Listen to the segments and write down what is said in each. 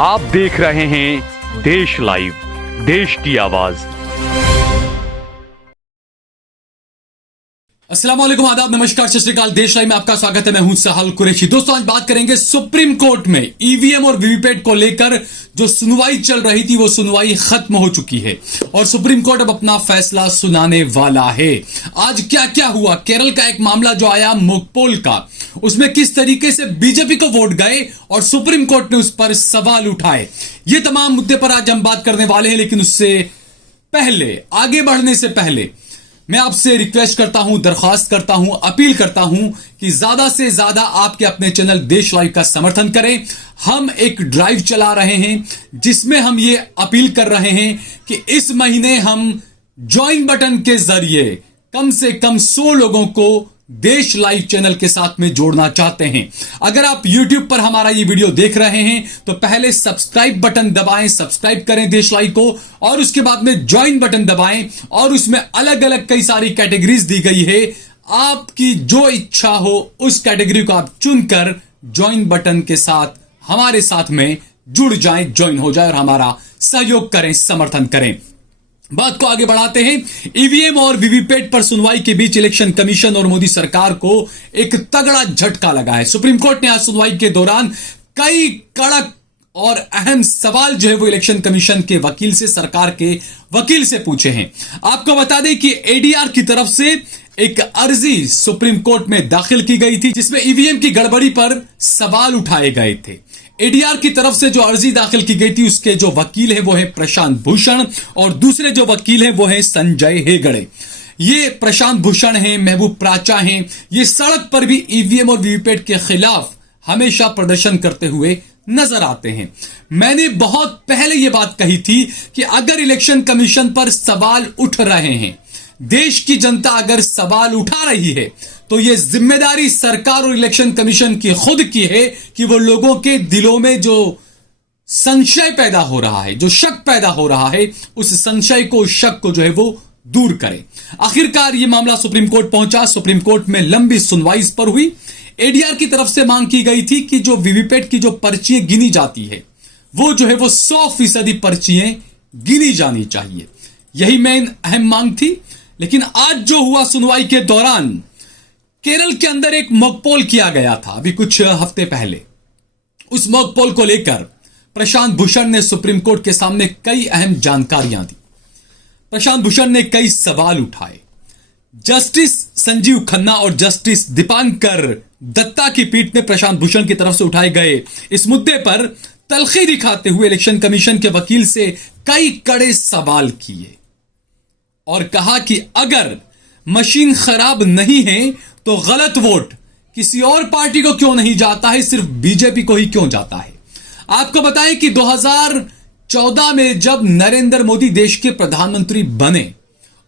आप देख रहे हैं देश लाइव, देश की आवाज। अस्सलाम वालेकुम, आदाब, नमस्कार, सत श्री अकाल। देश लाइव में आपका स्वागत है। मैं हूं सहल कुरैशी। दोस्तों, आज बात करेंगे सुप्रीम कोर्ट में ईवीएम और वीवीपैट को लेकर जो सुनवाई चल रही थी, वो सुनवाई खत्म हो चुकी है और सुप्रीम कोर्ट अब अपना फैसला सुनाने वाला है। आज क्या क्या हुआ, केरल का एक मामला जो आया मोकपोल का, उसमें किस तरीके से बीजेपी को वोट गए और सुप्रीम कोर्ट ने उस पर सवाल उठाए, ये तमाम मुद्दे पर आज हम बात करने वाले हैं। लेकिन उससे पहले, आगे बढ़ने से पहले, मैं आपसे रिक्वेस्ट करता हूं, दरख्वास्त करता हूं, अपील करता हूं कि ज्यादा से ज्यादा आपके अपने चैनल देश लाइव का समर्थन करें। हम एक ड्राइव चला रहे हैं जिसमें हम ये अपील कर रहे हैं कि इस महीने हम ज्वाइन बटन के जरिए कम से कम 100 लोगों को देश लाइव चैनल के साथ में जोड़ना चाहते हैं। अगर आप YouTube पर हमारा ये वीडियो देख रहे हैं तो पहले सब्सक्राइब बटन दबाएं, सब्सक्राइब करें देश लाइव को, और उसके बाद में ज्वाइन बटन दबाएं और उसमें अलग अलग कई सारी कैटेगरीज दी गई है। आपकी जो इच्छा हो उस कैटेगरी को आप चुनकर ज्वाइन बटन के साथ हमारे साथ में जुड़ जाएं, ज्वाइन हो जाए और हमारा सहयोग करें, समर्थन करें। बात को आगे बढ़ाते हैं। ईवीएम और वीवीपैट पर सुनवाई के बीच इलेक्शन कमीशन और मोदी सरकार को एक तगड़ा झटका लगा है। सुप्रीम कोर्ट ने आज सुनवाई के दौरान कई कड़क और अहम सवाल जो है वो इलेक्शन कमीशन के वकील से, सरकार के वकील से पूछे हैं। आपको बता दें कि एडीआर की तरफ से एक अर्जी सुप्रीम कोर्ट में दाखिल की गई थी जिसमें ईवीएम की गड़बड़ी पर सवाल उठाए गए थे। एडीआर की तरफ से जो अर्जी दाखिल की गई थी उसके जो वकील हैं वो है प्रशांत भूषण और दूसरे जो वकील हैं वो है संजय हेगड़े। ये प्रशांत भूषण हैं, महबूब प्राचा हैं, ये सड़क पर भी ईवीएम और वीवीपैट के खिलाफ हमेशा प्रदर्शन करते हुए नजर आते हैं। मैंने बहुत पहले ये बात कही थी कि अगर इलेक्शन कमीशन पर सवाल उठ रहे हैं, देश की जनता अगर सवाल उठा रही है, तो यह जिम्मेदारी सरकार और इलेक्शन कमीशन की खुद की है कि वो लोगों के दिलों में जो संशय पैदा हो रहा है, जो शक पैदा हो रहा है, उस संशय को, उस शक को जो है वो दूर करें। आखिरकार ये मामला सुप्रीम कोर्ट पहुंचा। सुप्रीम कोर्ट में लंबी सुनवाई इस पर हुई। एडीआर की तरफ से मांग की गई थी कि जो वीवीपैट की जो पर्चियां गिनी जाती है वो जो है वो 100% पर्चियां गिनी जानी चाहिए। यही मेन अहम मांग थी। लेकिन आज जो हुआ सुनवाई के दौरान, केरल के अंदर एक मॉकपोल किया गया था अभी कुछ हफ्ते पहले। उस मॉकपोल को लेकर प्रशांत भूषण ने सुप्रीम कोर्ट के सामने कई अहम जानकारियां दी। प्रशांत भूषण ने कई सवाल उठाए। जस्टिस संजीव खन्ना और जस्टिस दीपांकर दत्ता की पीठ ने प्रशांत भूषण की तरफ से उठाए गए इस मुद्दे पर तलखी दिखाते हुए इलेक्शन कमीशन के वकील से कई कड़े सवाल किए और कहा कि अगर मशीन खराब नहीं है तो गलत वोट किसी और पार्टी को क्यों नहीं जाता है, सिर्फ बीजेपी को ही क्यों जाता है। आपको बताएं कि 2014 में जब नरेंद्र मोदी देश के प्रधानमंत्री बने,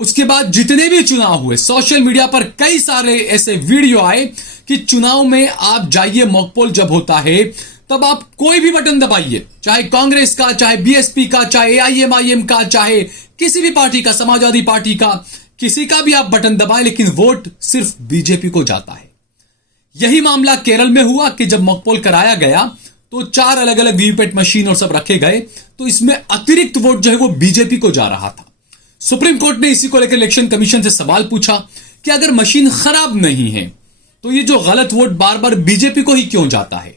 उसके बाद जितने भी चुनाव हुए, सोशल मीडिया पर कई सारे ऐसे वीडियो आए कि चुनाव में आप जाइए, मॉकपोल जब होता है तब आप कोई भी बटन दबाइए, चाहे कांग्रेस का, चाहे बीएसपी का, चाहे एआईएमआईएम का, चाहे किसी भी पार्टी का, समाजवादी पार्टी का, किसी का भी आप बटन दबाएं, लेकिन वोट सिर्फ बीजेपी को जाता है। यही मामला केरल में हुआ कि जब मॉकपोल कराया गया तो 4 अलग अलग वीवीपैट मशीन और सब रखे गए, तो इसमें अतिरिक्त वोट जो है वो बीजेपी को जा रहा था। सुप्रीम कोर्ट ने इसी को लेकर इलेक्शन कमीशन से सवाल पूछा कि अगर मशीन खराब नहीं है तो ये जो गलत वोट बार बार बीजेपी को ही क्यों जाता है,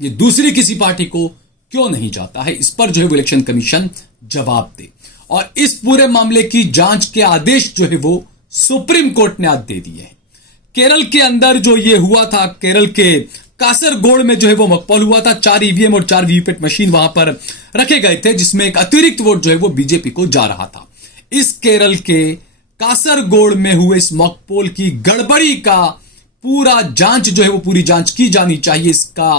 ये दूसरी किसी पार्टी को क्यों नहीं जाता है। इस पर जो है वो इलेक्शन कमीशन जवाब दे, और इस पूरे मामले की जांच के आदेश जो है वो सुप्रीम कोर्ट ने आज दे दिए हैं। केरल के अंदर जो ये हुआ था, केरल के कासरगोड में जो है वो मॉकपोल हुआ था। 4 ईवीएम और 4 वीवीपैट मशीन वहां पर रखे गए थे जिसमें एक अतिरिक्त वोट जो है वो बीजेपी को जा रहा था। इस केरल के कासरगोड में हुए इस मॉकपोल की गड़बड़ी का पूरा जांच जो है वो पूरी जांच की जानी चाहिए। इसका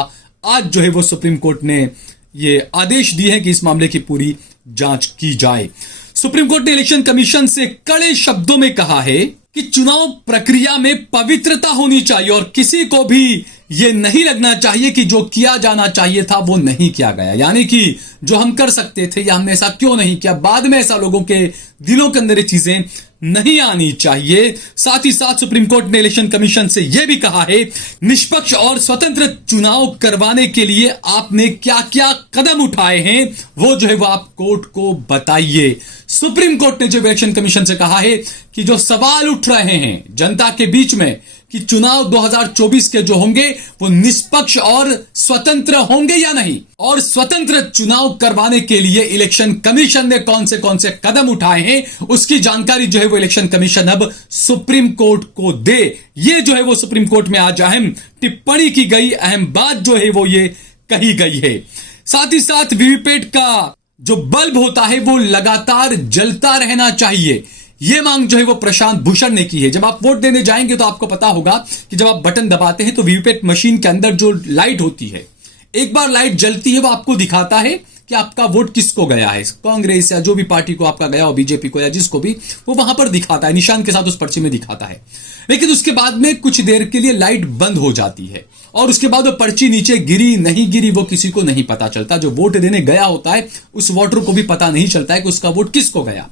आज जो है वो सुप्रीम कोर्ट ने ये आदेश दिए हैं कि इस मामले की पूरी जांच की जाए। सुप्रीम कोर्ट ने इलेक्शन कमीशन से कड़े शब्दों में कहा है कि चुनाव प्रक्रिया में पवित्रता होनी चाहिए और किसी को भी ये नहीं लगना चाहिए कि जो किया जाना चाहिए था वो नहीं किया गया, यानी कि जो हम कर सकते थे या हमने ऐसा क्यों नहीं किया, बाद में ऐसा लोगों के दिलों के अंदर ये चीजें नहीं आनी चाहिए। साथ ही साथ सुप्रीम कोर्ट ने इलेक्शन कमीशन से यह भी कहा है, निष्पक्ष और स्वतंत्र चुनाव करवाने के लिए आपने क्या क्या कदम उठाए हैं वो जो है वो आप कोर्ट को बताइए। सुप्रीम कोर्ट ने जो इलेक्शन कमीशन से कहा है कि जो सवाल उठ रहे हैं जनता के बीच में कि चुनाव 2024 के जो होंगे वो निष्पक्ष और स्वतंत्र होंगे या नहीं, और स्वतंत्र चुनाव करवाने के लिए इलेक्शन कमीशन ने कौन से कदम उठाए हैं उसकी जानकारी जो है वो इलेक्शन कमीशन अब सुप्रीम कोर्ट को दे। ये जो है वो सुप्रीम कोर्ट में आज अहम टिप्पणी की गई, अहम बात जो है वो ये कही गई है। साथ ही साथ वीवीपैट का जो बल्ब होता है वो लगातार जलता रहना चाहिए, ये मांग जो है वो प्रशांत भूषण ने की है। जब आप वोट देने जाएंगे तो आपको पता होगा कि जब आप बटन दबाते हैं तो वीवीपैट मशीन के अंदर जो लाइट होती है, एक बार लाइट जलती है वो आपको दिखाता है कि आपका वोट किसको गया है, कांग्रेस या जो भी पार्टी को आपका गया हो, बीजेपी को या जिसको भी, वो वहां पर दिखाता है, निशान के साथ उस पर्ची में दिखाता है। लेकिन उसके बाद में कुछ देर के लिए लाइट बंद हो जाती है और उसके बाद वो पर्ची नीचे गिरी नहीं गिरी वो किसी को नहीं पता चलता। जो वोट देने गया होता है उस वोटर को भी पता नहीं चलता है कि उसका वोट किसको गया।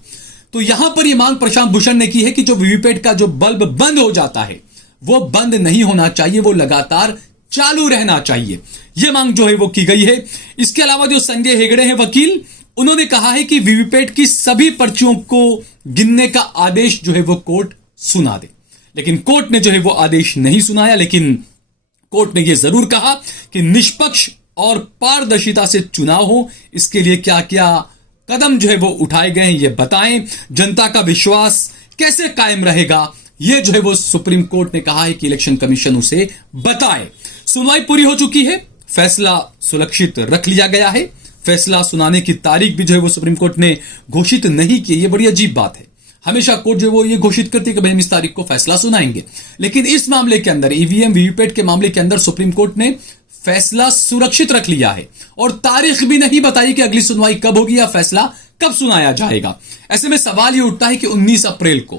तो यहां पर यह मांग प्रशांत भूषण ने की है कि जो वीवीपैट का जो बल्ब बंद हो जाता है वो बंद नहीं होना चाहिए, वो लगातार चालू रहना चाहिए। यह मांग जो है वो की गई है। इसके अलावा जो संजय हेगड़े हैं वकील, उन्होंने कहा है कि वीवीपैट की सभी पर्चियों को गिनने का आदेश जो है वो कोर्ट सुना दे, लेकिन कोर्ट ने जो है वो आदेश नहीं सुनाया। लेकिन कोर्ट ने यह जरूर कहा कि निष्पक्ष और पारदर्शिता से चुनाव हो, इसके लिए क्या क्या कदम जो है वो उठाए गए हैं ये बताएं, जनता का विश्वास कैसे कायम रहेगा ये जो है वो सुप्रीम कोर्ट ने कहा है कि इलेक्शन कमीशन उसे बताए। सुनवाई पूरी हो चुकी है, फैसला सुरक्षित रख लिया गया है। फैसला सुनाने की तारीख भी जो है वो सुप्रीम कोर्ट ने घोषित नहीं की। ये बड़ी अजीब बात है, हमेशा कोर्ट जो है वो ये घोषित करती है कि भाई हम इस तारीख को फैसला सुनाएंगे, लेकिन इस मामले के अंदर ईवीएम वीवीपैट के मामले के अंदर सुप्रीम कोर्ट ने फैसला सुरक्षित रख लिया है और तारीख भी नहीं बताई कि अगली सुनवाई कब होगी या फैसला कब सुनाया जाएगा। ऐसे में सवाल यह उठता है कि 19 अप्रैल को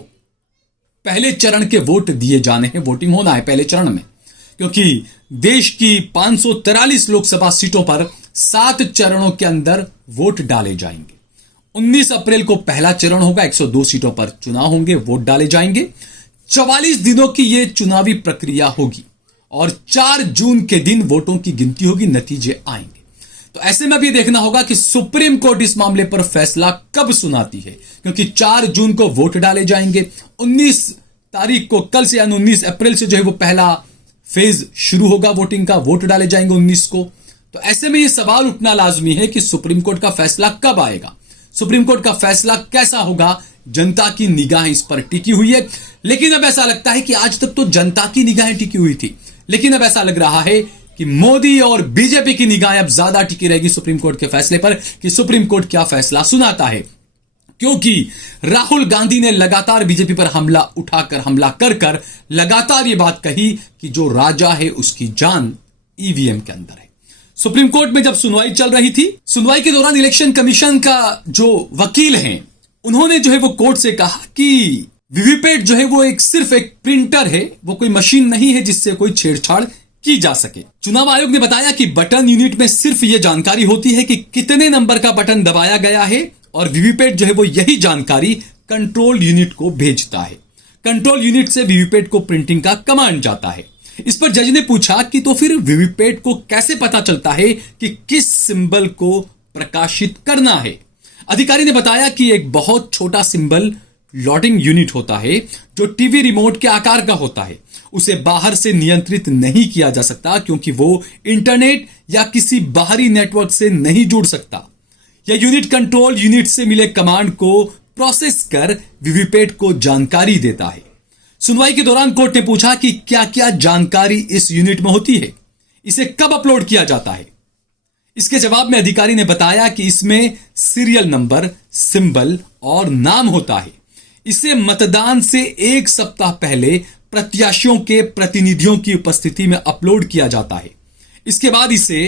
पहले चरण के वोट दिए जाने हैं, वोटिंग होना है पहले चरण में, क्योंकि देश की 543 लोकसभा सीटों पर 7 चरणों के अंदर वोट डाले जाएंगे। 19 अप्रैल को पहला चरण होगा, 102 सीटों पर चुनाव होंगे, वोट डाले जाएंगे। 44 दिनों की यह चुनावी प्रक्रिया होगी और 4 जून के दिन वोटों की गिनती होगी, नतीजे आएंगे। तो ऐसे में भी देखना होगा कि सुप्रीम कोर्ट इस मामले पर फैसला कब सुनाती है, क्योंकि 4 जून को वोट डाले जाएंगे। 19 तारीख को कल से यानी 19 अप्रैल से जो है वो पहला फेज शुरू होगा वोटिंग का, वोट डाले जाएंगे 19 को। तो ऐसे में यह सवाल उठना लाजमी है कि सुप्रीम कोर्ट का फैसला कब आएगा, सुप्रीम कोर्ट का फैसला कैसा होगा। जनता की निगाह इस पर टिकी हुई है, लेकिन अब ऐसा लगता है कि आज तक तो जनता की निगाहें टिकी हुई थी, लेकिन अब ऐसा लग रहा है कि मोदी और बीजेपी की निगाहें अब ज्यादा टिकी रहेगी सुप्रीम कोर्ट के फैसले पर कि सुप्रीम कोर्ट क्या फैसला सुनाता है। क्योंकि राहुल गांधी ने लगातार बीजेपी पर हमला उठाकर हमला कर कर लगातार यह बात कही कि जो राजा है उसकी जान ईवीएम के अंदर है। सुप्रीम कोर्ट में जब सुनवाई चल रही थी, सुनवाई के दौरान इलेक्शन कमीशन का जो वकील हैं उन्होंने जो है वो कोर्ट से कहा कि वीवीपैट जो है वो सिर्फ एक प्रिंटर है, वो कोई मशीन नहीं है जिससे कोई छेड़छाड़ की जा सके। चुनाव आयोग ने बताया कि बटन यूनिट में सिर्फ यह जानकारी होती है कि कितने नंबर का बटन दबाया गया है और वीवीपैट जो है वो यही जानकारी कंट्रोल यूनिट को भेजता है। कंट्रोल यूनिट से वीवीपैट को प्रिंटिंग का कमांड जाता है। इस पर जज ने पूछा कि तो फिर वीवीपैट को कैसे पता चलता है कि किस सिंबल को प्रकाशित करना है। अधिकारी ने बताया कि एक बहुत छोटा सिंबल लॉडिंग यूनिट होता है जो टीवी रिमोट के आकार का होता है। उसे बाहर से नियंत्रित नहीं किया जा सकता क्योंकि वो इंटरनेट या किसी बाहरी नेटवर्क से नहीं जुड़ सकता। यह यूनिट कंट्रोल यूनिट से मिले कमांड को प्रोसेस कर वीवीपैट को जानकारी देता है। सुनवाई के दौरान कोर्ट ने पूछा कि क्या क्या जानकारी इस यूनिट में होती है, इसे कब अपलोड किया जाता है। इसके जवाब में अधिकारी ने बताया कि इसमें सीरियल नंबर, सिंबल और नाम होता है। इसे मतदान से 1 सप्ताह पहले प्रत्याशियों के प्रतिनिधियों की उपस्थिति में अपलोड किया जाता है। इसके बाद इसे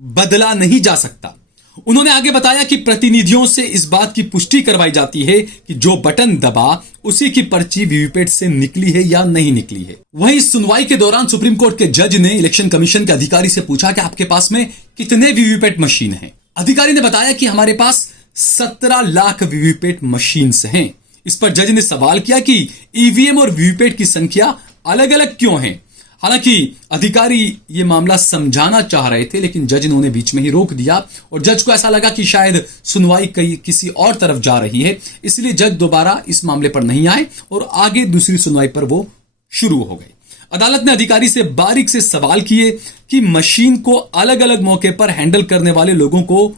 बदला नहीं जा सकता उन्होंने आगे बताया कि प्रतिनिधियों से इस बात की पुष्टि करवाई जाती है कि जो बटन दबा उसी की पर्ची वीवीपैट से निकली है या नहीं निकली है। वहीं सुनवाई के दौरान सुप्रीम कोर्ट के जज ने इलेक्शन कमीशन के अधिकारी से पूछा कि आपके पास में कितने वीवीपैट मशीन हैं। अधिकारी ने बताया कि हमारे पास 17 लाख वीवीपैट मशीन्स हैं। इस पर जज ने सवाल किया कि ईवीएम और वीवीपैट की संख्या अलग अलग क्यों है। हालांकि अधिकारी ये मामला समझाना चाह रहे थे, लेकिन जज ने उन्हें बीच में ही रोक दिया और जज को ऐसा लगा कि शायद सुनवाई किसी और तरफ जा रही है, इसलिए जज दोबारा इस मामले पर नहीं आए और आगे दूसरी सुनवाई पर वो शुरू हो गए। अदालत ने अधिकारी से बारीक से सवाल किए कि मशीन को अलग अलग मौके पर हैंडल करने वाले लोगों को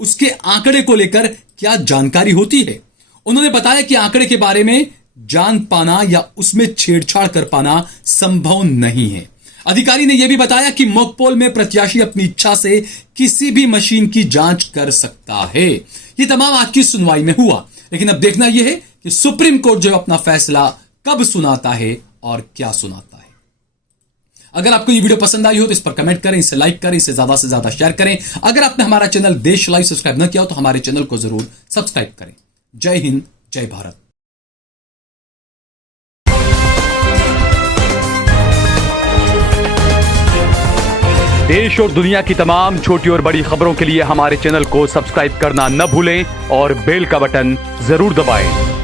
उसके आंकड़े को लेकर क्या जानकारी होती है। उन्होंने बताया कि आंकड़े के बारे में जान पाना या उसमें छेड़छाड़ कर पाना संभव नहीं है। अधिकारी ने यह भी बताया कि मॉकपोल में प्रत्याशी अपनी इच्छा से किसी भी मशीन की जांच कर सकता है। यह तमाम आज की सुनवाई में हुआ, लेकिन अब देखना यह है कि सुप्रीम कोर्ट जो अपना फैसला कब सुनाता है और क्या सुनाता है। अगर आपको ये वीडियो पसंद आई हो तो इस पर कमेंट करें, इसे लाइक करें, इसे ज्यादा से ज्यादा शेयर करें। अगर आपने हमारा चैनल देश लाइव सब्सक्राइब न किया हो तो हमारे चैनल को जरूर सब्सक्राइब करें। जय हिंद, जय भारत। देश और दुनिया की तमाम छोटी और बड़ी खबरों के लिए हमारे चैनल को सब्सक्राइब करना न भूलें और बेल का बटन जरूर दबाएं।